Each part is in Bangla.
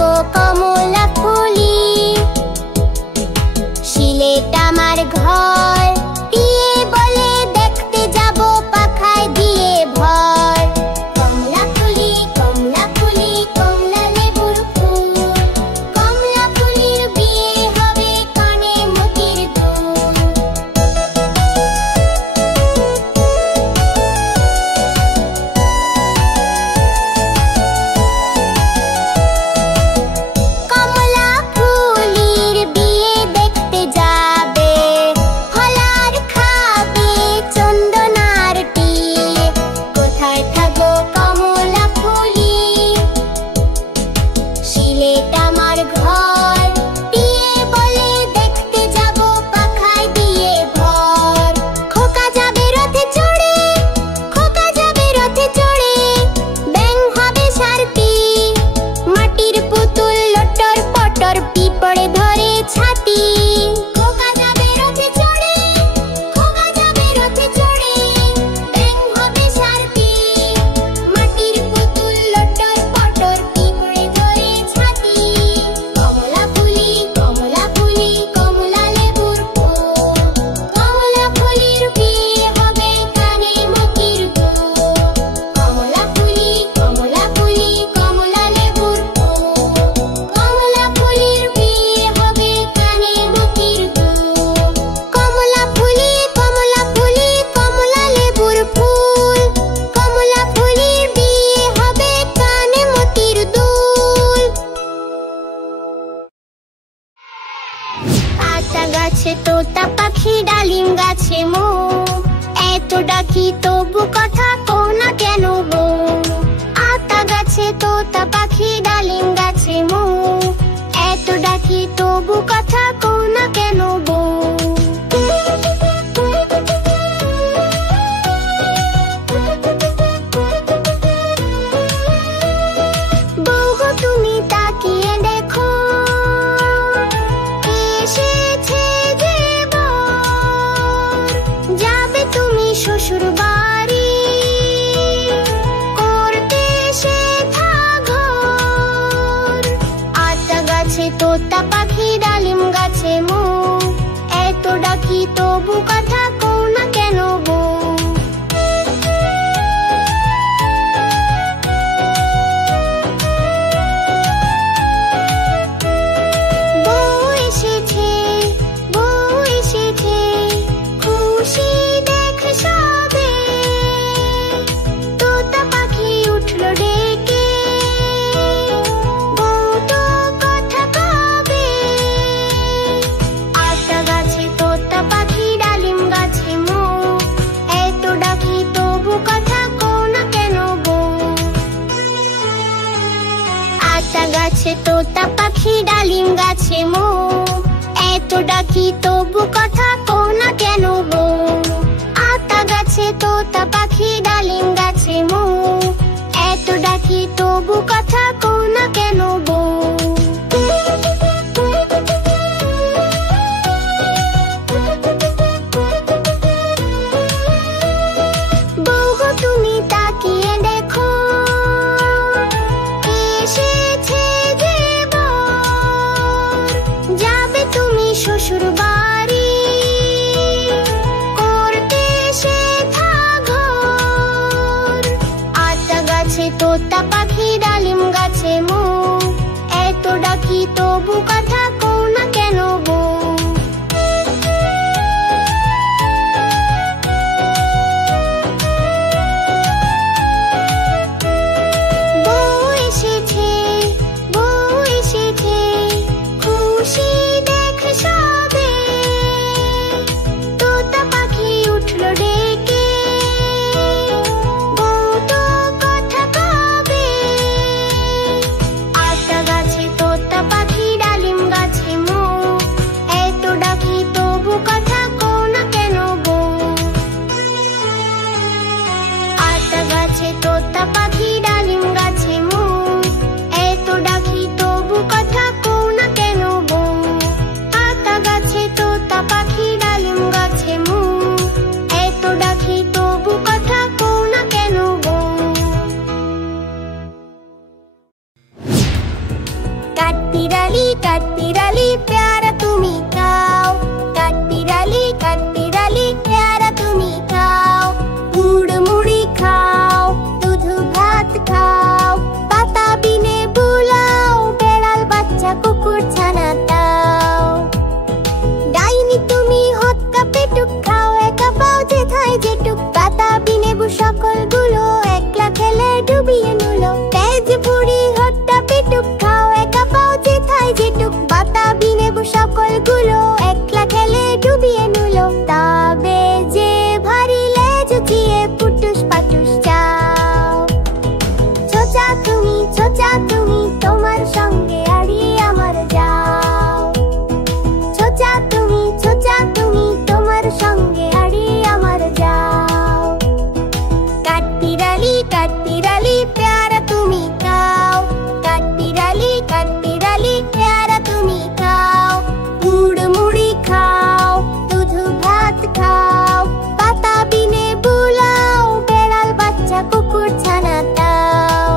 গো কমলা ফুলি। সিলেট আমার ঘর, পিয়ে বলে দেখতে যাব পাখায় দিয়ে ভর। কমলা ফুলি কমলা ফুলি কমলা লেবুর ফুল, কমলা ফুলির বিয়ে হবে কানে মতির দুল। কমলা ফুলির বিয়ে দেখতে যাবে, ফলার খাবে চন্দনার টিয়ে। কোথায় থাকো কমলা ফুলি? সিলেট আমার ঘর, পিয়ে বলে দেখতে যাব পাখায় দিয়ে ভর। খোকা যাবে রথে চড়ে, খোকা যাবে রথে চড়ে, ব্যাং হবে সারথি। মাটির পুতুল লটর পটর পিপড়ে ধরে ছাতি। খোকা যাবে রথে চড়ে, খোকা যাবে রথে চড়ে, ব্যাং হবে সারথি। মাটির পুতুল লটর পটর পিপড়ে ধরে ছাতি। কমলা ফুলি কমলা লেবুর ফুল, কমলা ফুলির বিয়ে হবে কানে মতির দুল। কমলা ফুলি কমলা লেবুর ফুল, কমলা ফুলির বিয়ে হবে কানে মতির দুল। কমলা ফুলি কমলা লেবুর ফুল, কমলা ফুলির বিয়ে হবে কানে মতির দুল। আতা গাছে তোতা পাখি, ডালিম গাছে মৌ, এত ডাকি তবু কথা কও না কেন বউ? আতা গাছে তোতা পাখি, ডালিম গাছে মৌ, এত ডাকি তবু কথা কও না কেন বউ? বউ গো তুমি তাকিয়ে দেখো, এসেছে যে বর। যাবে তুমি শ্বশুর বাড়ি, করতে শেখা ঘর। আতা গাছে তোতা পাখি, ডালিম গাছে মৌ, এত ডাকি তবু কথা কও না কেন বউ? বউ এসেছে, খুশি দেখ সবে। তোতা পাখি উঠল ডেকে, বউ তো কথা কবে। আতা গাছে তোতা পাখি, ডালিম গাছে মৌ, এত ডাকি তবু কথা কও না কেন বউ? আতা গাছে তোতা পাখি, ডালিম গাছে মৌ, এত ডাকি তবু কথা কও না কেন বউ? আতা গাছে তোতা পাখি, ডালিম গাছে মৌ, এত ডাকি তবু কথা কও না কেন বউ? বউ গো তুমি তাকিয়ে দেখো, এসেছে যে বর। যাবে তুমি শ্বশুর বাড়ি, করতে শেখা ঘর। আতা গাছে তোতা পাখি, ডালিম গাছে মৌ, এত ডাকি তবু কথা কও না কেন বউ? বউ এসেছে, খুশি দেখ সবে। তোতা পাখি উঠল ডেকে, বউ তো কথা কবে। আতা গাছে তোতা পাখি, ডালিম সকলগুলো একলা খেলে ডুবিয়ে নিল। তবে যে ভারী লেজ উঠিয়ে পুটুস পাটুস যাও। ছোচা তুমি তোমার সঙ্গে আড়ি আমার যাও। ছোচা তুমি তোমার সঙ্গে আড়ি আমার যাও। কাঠবিড়ালি প্যারা তুমি খাও। কাঠবিড়ালি প্যারা তুমি খাও। গুড় মুড়ি খাও, দুধু ভাত খাও, পাতা বিনে বুলাও, বেড়াল বাচ্চা কুকুর ছানা দাও।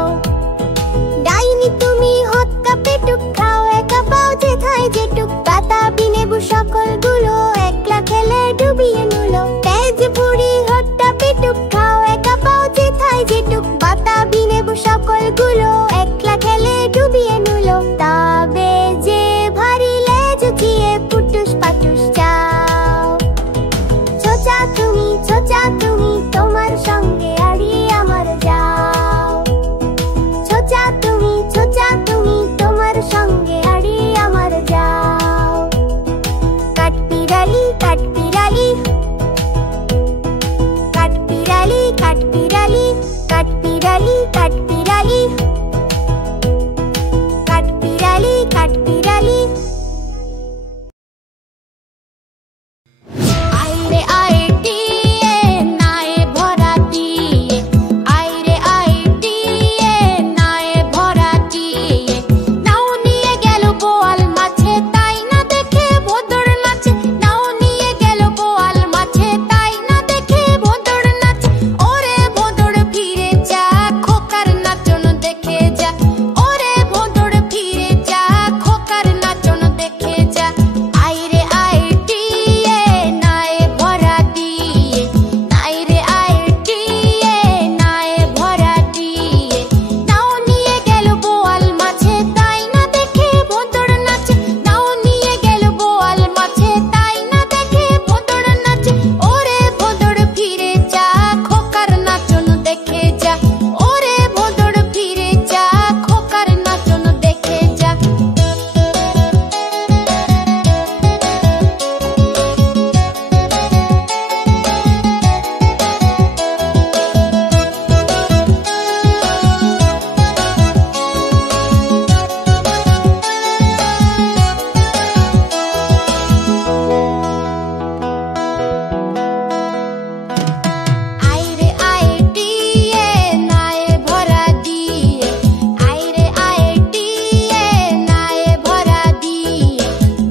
ডাইনি তুমি হৎকা পেটুক খাও, একা পাও যেথায় যেটুক, পাতা বিনে বু সকলগুলো একলা খেলে ডুবিয়ে নিল। তেজ বুড়ি হত্যা পেটুক খাও, একা পাও যেথায় যেটুক, পাতা বিনে বু সকলগুলো একলা খেলে ডুবিয়ে নিল। তবে যে ভারী লেজ উঠিয়ে পুটুস পাটুস যাও। ছোচা তুমি তোমার সঙ্গে আড়ি আমার যাও। ছোচা তুমি তোমার সঙ্গে আড়ি আমার যাও। কাঠবিড়ালি কাঠবিড়ালি কাঠবিড়ালি কাঠবিড়ালি কাঠবিড়ালি কাঠবিড়ালি কাঠবিড়ালি কাঠবিড়ালি। আইরে আইটিয়ে নায়ে ভরা দিয়ে, আইরে আইটিয়ে নায়ে ভরা দিয়ে, নাও নিয়ে গেল বোয়াল মাছে তাই না দেখে ভোঁদড় নাচে। নাও নিয়ে গেল বোয়াল মাছে তাই না দেখে ভোঁদড় নাচে। ওরে ভোঁদড় ফিরে যা, খোকার নাচন দেখে যা। ওরে ভোঁদড় ফিরে যা, খোকার নাচন দেখে যা। আইরে আইটিয়ে নায়ে ভরা দিয়ে, আইরে আইটিয়ে নায়ে ভরা দিয়ে, নাও নিয়ে গেল বোয়াল মাছে তাই না দেখে ভোঁদড় নাচে। নাও নিয়ে গেল বোয়াল মাছে তাই না দেখে ভোঁদড় নাচে। ওরে ভোঁদড় ফিরে যা, খোকার নাচন দেখে যা। ওরে ভোঁদড় ফিরে যা, খোকার নাচন দেখে যা। আইরে আইটিয়ে নায়ে ভরা দিয়ে, আইরে আইটিয়ে নায়ে ভরা দিয়ে,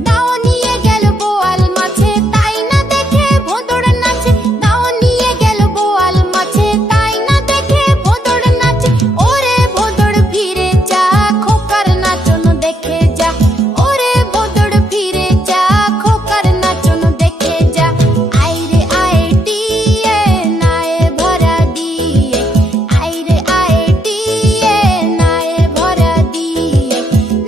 নাও নিয়ে গেল বোয়াল মাছে তাই না দেখে ভোঁদড় নাচে। নাও নিয়ে গেল বোয়াল মাছে তাই না দেখে ভোঁদড় নাচে। ওরে ভোঁদড় ফিরে যা, খোকার নাচন দেখে যা। ওরে ভোঁদড় ফিরে যা, খোকার নাচন দেখে যা। আইরে আইটিয়ে নায়ে ভরা দিয়ে, আইরে আইটিয়ে নায়ে ভরা দিয়ে,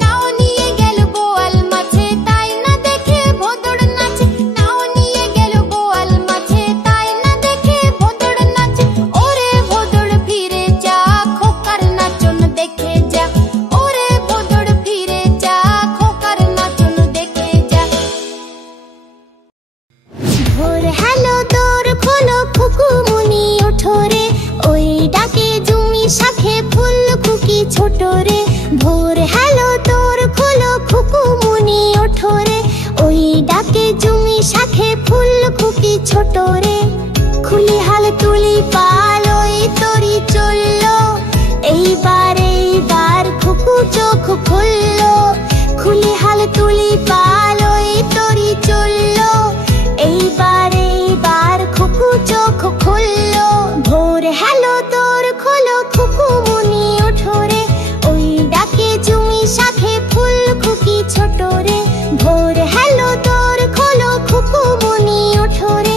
নাও নিয়ে গেল বোয়াল মাছে তাই না দেখে ভোঁদড় নাচে। নাও নিয়ে গেল বোয়াল মাছে তাই না দেখে ভোঁদড় নাচে। ওরে ভোঁদড় ফিরে যা, খোকার নাচন দেখে যা। ওরে ভোঁদড় ফিরে যা, খোকার নাচন দেখে যা। ভোর হ্যালো দোর খোলো খুকুমুনি ওঠো রে, ওই ডাকে জুমি শাখে ফুল খুকি ছোট রে। ভোর হ্যালো দোর খোলো খুকুমুনি ওঠো রে, ওই ডাকে জুমি শাখে ফুল খুকি ছোট রে। খুলি হাল তুলি পাল ওই তরি চললো, এইবার খুকু চোখ খুললো। খুলি হাল তুলি পাল ওই তরি চললো, এইবার খুকু চোখ খুললো। ভোর হ্যালো দোর খোলো খুকুমুনি ওঠো রে, ওই ডাকে জুমি শাখে ফুল খুকি ছোট রে। ভোর হ্যালো দোর খোলো খুকুমুনি ওঠো রে,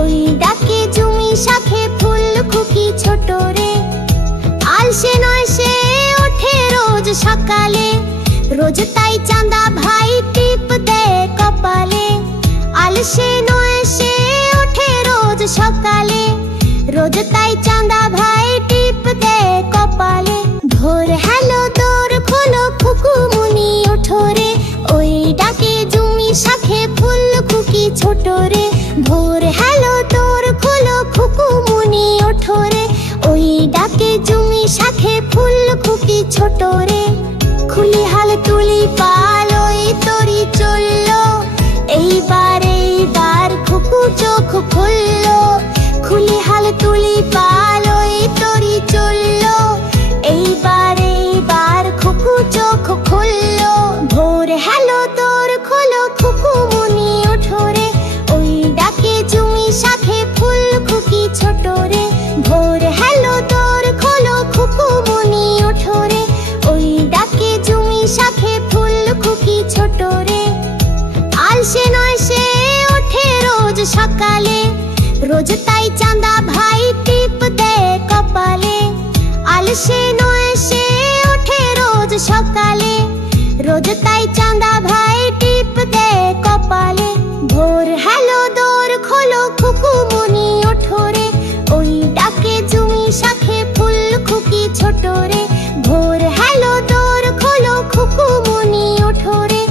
ওই ডাকে জুমি শাখে ফুল খুকি ছোট রে। আলসে নয় সে ওঠে রোজ সকালে, রোজ তাই চাঁদা ভাই টিপ দেয় কপালে। আলসে নয় সে ওঠে রোজ সকালে, রোজ তাই চাঁদা ভাই টিপ দেয় কপালে। ভোর হ্যালো দোর খোলো খুকুমুনি ওঠো রে, ওই ডাকে জুমি ছোট রে। খুলি হাল তুলি পাল ওই তরি চললো, এইবার খুকু চোখ খুললো। খুলি হাল তুলি পাল ওই তরি চললো, এইবার খুকু চোখ খুললো। ভোর হ্যালো তোর খোলো খুকু মনি ওঠো রে, ওই ডাকে জুমি শাখে ফুল খুকি ছোট রে। ভোর হ্যালো তোর খোলো খুকু মনি ওঠো রে, ওই ডাকে জুমি শাখে ফুল খুকি ছোট রে। আলসে নয় সে ওঠে রোজ সকালে, রোজ তাই চাঁদা ভাই টিপ দেয় কপালে। আলসে নয় সে ওঠে রোজ সকালে, রোজ তাই চাঁদা ভাই টিপ দেয় কপালে। ভোর হ্যালো দোর খোলো খুকু মনি ওঠো রে, ওই ডাকে জুমি শাখে ফুল খুকি ছোট রে। ভোর হ্যালো দোর খোলো খুকু মনি ওঠো রে,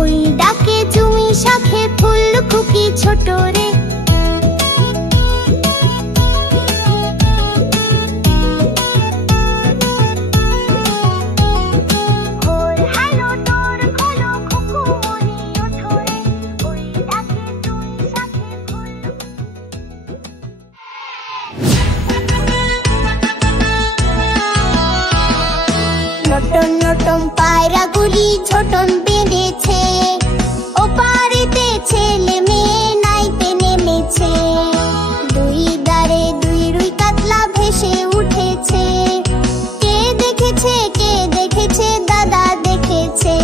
ওই ডাকে জুমি শাখে ফুল খুকি ছোট রে। নটন নটন পায়রাগুলি ছোটন বেঁধেছে, ওপারেতে ছেলে মেয়ে নাইতে নেমেছে। দুই দাঁড়ে দুই রুই কাতলা ভেসে উঠেছে, কে দেখেছে দাদা দেখেছে।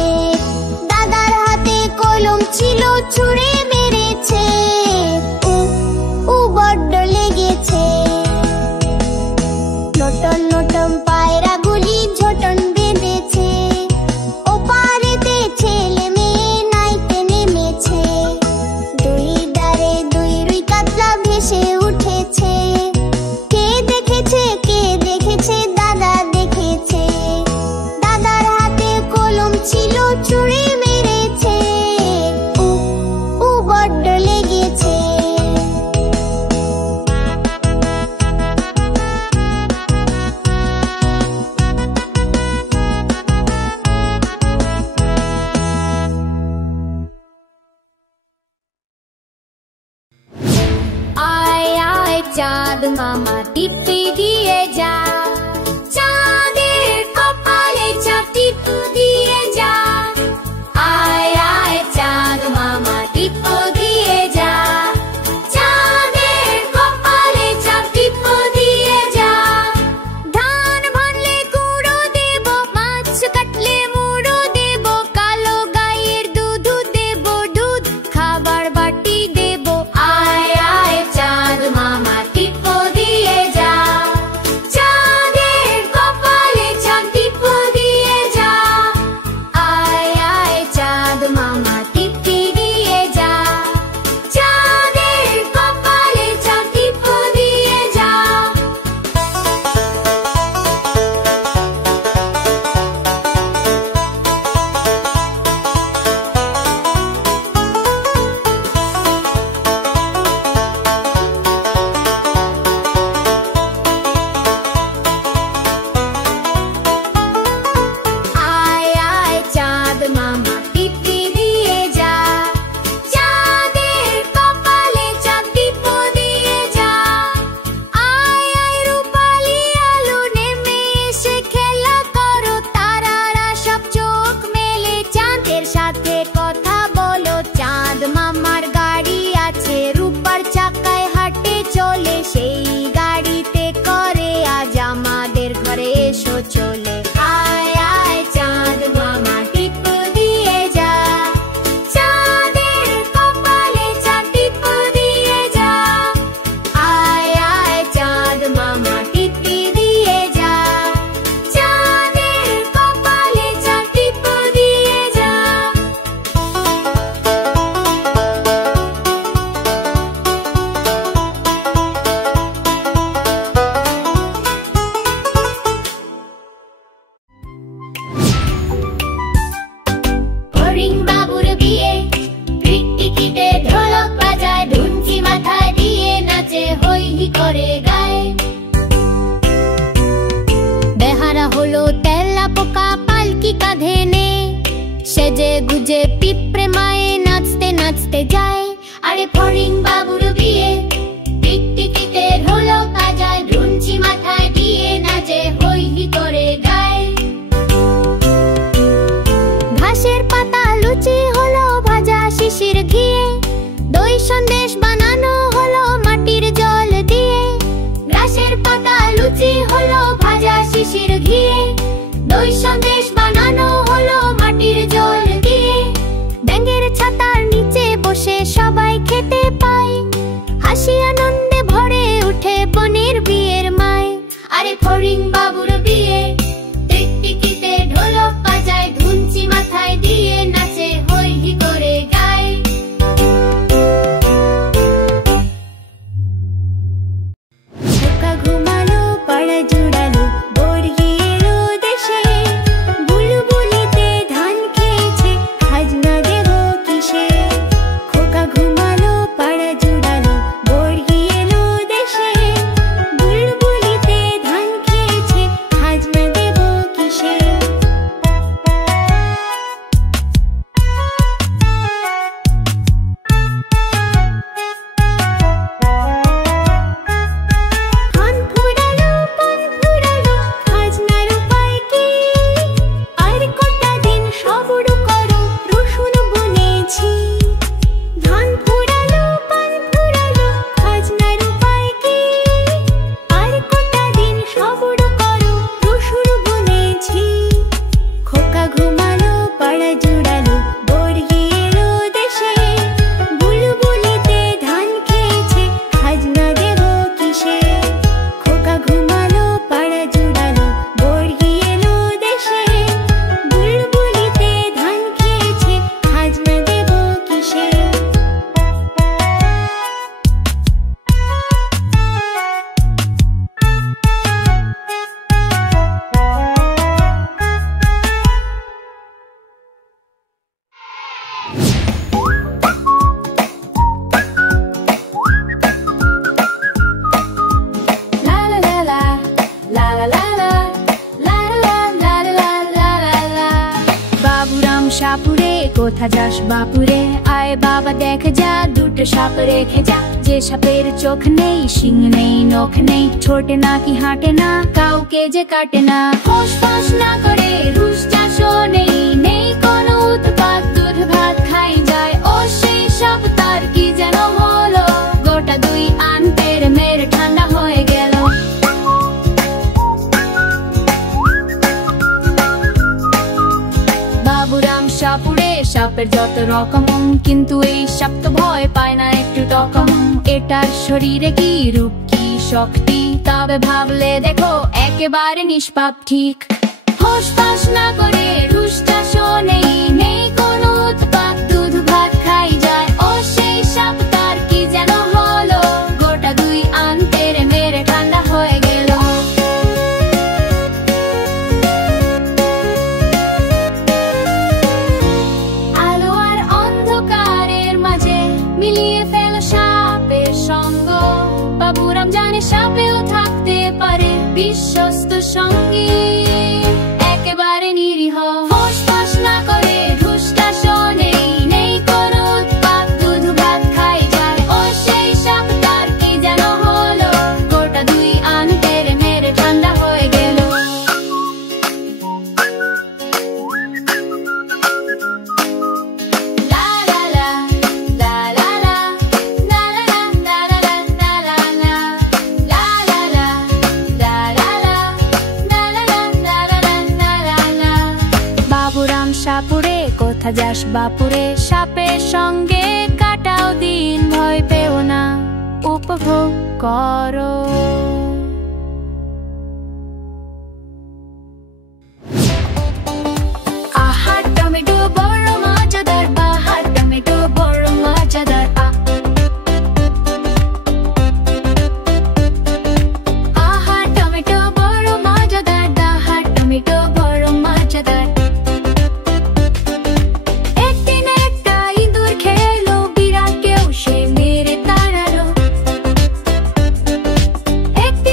দাদার হাতে কলম ছিল ছুঁড়ে মেরেছে, উ বড্ড লেগেছে। নটন নটন পায়রাগুলি ঝোটন বেঁধেছে, ওপারেতে ছেলে মেয়ে নাইতে নেমেছে। দুই দাঁড়ে দুই রুই কাতলা ভেসে উঠেছে, কে দেখেছে দাদা দেখেছে। দাদার হাতে কলম ছিল ছুঁড়ে মেরেছে, উ বড্ড লেগেছে। চাঁদ মামা টিপে দিয়ে যা, চাঁদের কপালে চাঁদ টিপ দিয়ে যা। আয় আয় চাঁদ মামা টিপ দিয়ে যা, চাঁদের কপালে চাঁদ টিপ দিয়ে যা। ধান ভানলে কুড়ো দেব, মাছ কাটলে মুড়ো দেব, কালো গায়ের দুধ দেব, দুধ খাবার বাটি দেব। আয় আয় চাঁদ মামা টিপ দিয়ে যা, চাঁদের কপালে চাঁদ টিপ দিয়ে যা। আয় আয় চাঁদ মামা টিপ দিয়ে যা, চাঁদের কপালে চাঁদ টিপ দিয়ে যা। আয় আয় চাঁদ মামা টিপ দিয়ে যা, চাঁদের কপালে চাঁদ টিপ দিয়ে যা। আয় আয় রূপালি আলো নেমে এসে খেলা করো, তারারা সব চোখ মেলে চাঁদের সাথে কথা বলো। চাঁদ মামার গাড়ি আছে, রূপার চাকায় হাঁটে চলে, সেই গাড়িতে করে আজ আমাদের ঘরে এসো চলে। আয় আয় চাঁদ মামা টিপ দিয়ে যা, চাঁদের কপালে চাঁদ টিপ দিয়ে যা। আয় আয় চাঁদ মামা টিপ দিয়ে যা, চাঁদের কপালে চাঁদ টিপ দিয়ে যা। হরিণ বাবুর বিয়ে, টিকটিকিতে ঢোলক বাজায়, ধুনচি মাথায় দিয়ে নাচে, হই হি করে গায়। বেহারা হলো তেলা পোকা, গুজে পিঁপড়ে মায়ে নাচতে নাচতে যায়। আরে ফড়িং বাবুর বিয়ে, টিকটিকিতে ঢোলক বাজায়, ধুনচি মাথায় দিয়ে নাচে, হই হি করে গায়। ঘাসের পাতা লুচি হলো ভাজা শিশির ঘিয়ে, দই সন্দেশ বানানো হলো মাটির জল দিয়ে। ঘাসের পাতা লুচি হলো ভাজা শিশির ঘিয়ে, দই সন্দেশ বানানো হলো মাটির জল দিয়ে। ব্যাঙের ছাতার নিচে বসে সবাই খেতে পায়, হাসি আনন্দে ভরে উঠে বনের বিয়ের মায়। আরে ফড়িং বাবুর বিয়ে, টিকটিকিতে ঢোলক বাজায়, ধুনচি মাথায় দিয়ে নাচে, হই হি করে গায়। খোকা ঘুমালো, পাড়া জুড়ালো, বর্গি এলো দেশে, বুলবুলিতে ধান খেয়েছে, খাজনা দেব কিসে। খোকা ঘুমালো, পাড়া জুড়ালো, বর্গি এলো দেশে, বুলবুলিতে ধান খেয়েছে, খাজনা দেব কিসে। কান ফুরালো, পান ফুরালো, খাজনার উপায় কি? আর কটা দিন সবুর করো, রসুন বুনেছি। ধান ফুরালো, পান ফুরালো, খাজনার উপায় কি? আর কটা দিন সবুর করো, রসুন বুনেছি। খোকা ঘুমালো, পাড়া জুড়ালো, বর্গি এলো দেশে, বুলবুলিতে ধান খেয়েছে, খাজনা দেব কিসে। খোকা ঘুমালো, পাড়া জুড়ালো, বর্গি এলো দেশে, বুলবুলিতে ধান খেয়েছে, খাজনা দেব কিসে। লা লা লা লা, লা লা লা লা, লা লা লা লা লা লা। বাবুরাম সাপুরে, কোথা যাস বাপুরে, আয় বাবা দেখে যা, দুটো সাপ রেখে যা। যে সাপের চোখ নেই, শিং নেই, নখ নেই, ছোটে না কি হাঁটে না, কাউকে যে কাটে না। ফোঁস ফোঁস না করে, রুশ চাষও নেই, নেই কোনো উৎপাত, দুধ ভাত খাই যায়। ও সেই সাপ, তার কি যেন হলো, গোটা দুই আনতের মেরে ঠান্ডা হয়ে গেল। বাবুরাম সাপুরে, সাপের যত রকম, কিন্তু এই সাপ তো ভয় পায় না একটু রকম। এটার শরীরে কি রূপ, কি শক্তি, তবে ভাবলে দেখো একেবারে নিষ্পাপ ঠিক। ফোঁস ফোঁস না করে, রুশ চাষও নেই, নেই কোনো উৎপাত, দুধ ভাত খাই যায়। ও সেই সাপ, তার কি যেন হলো, গোটা দুই আনতের মেরে ঠান্ডা হয়ে গেল। আলো আর অন্ধকারের মাঝে মিলিয়ে ফেল সাপের সঙ্গ। বাবুরাম জানে সাপেও থাকতে পারে বিশ্বস্ত সঙ্গী, একেবারে নিরীহ। ফোঁস ফোঁস না করে, রুশ চাষও নেই, নেই কোনো উৎপাত, দুধ ভাত খাই যায়। ও সেই সাপ, তার কি যেন হলো, গোটা দুই আনতের মেরে ঠান্ডা হয়ে গেল। লা লা লা, লা লা লা, লা লা লা, লা লা লা, লা লা লা, লা লা লা, লা লা লা, লা লা লা, লা লা লা, লা লা লা। বাবুরাম সাপুরে, কোথা যাস বাপুরে, সাপের সঙ্গে কাটাও দিন, ভয় পেও না, উপভোগ করো। আহা টমেটো বড় মজাদার, বাহা টমেটো বড় মজাদার। আহা টমেটো বড় মজাদার, দাহা টমেটো বড় মজাদার। একদিন একটা ইঁদুর খেলো, বিড়ালকেও সে মেরে তাড়ালো। একদিন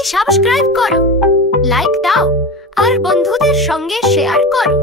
জলদি সাবস্ক্রাইব করো, লাইক দাও আর বন্ধুদের সঙ্গে শেয়ার করো।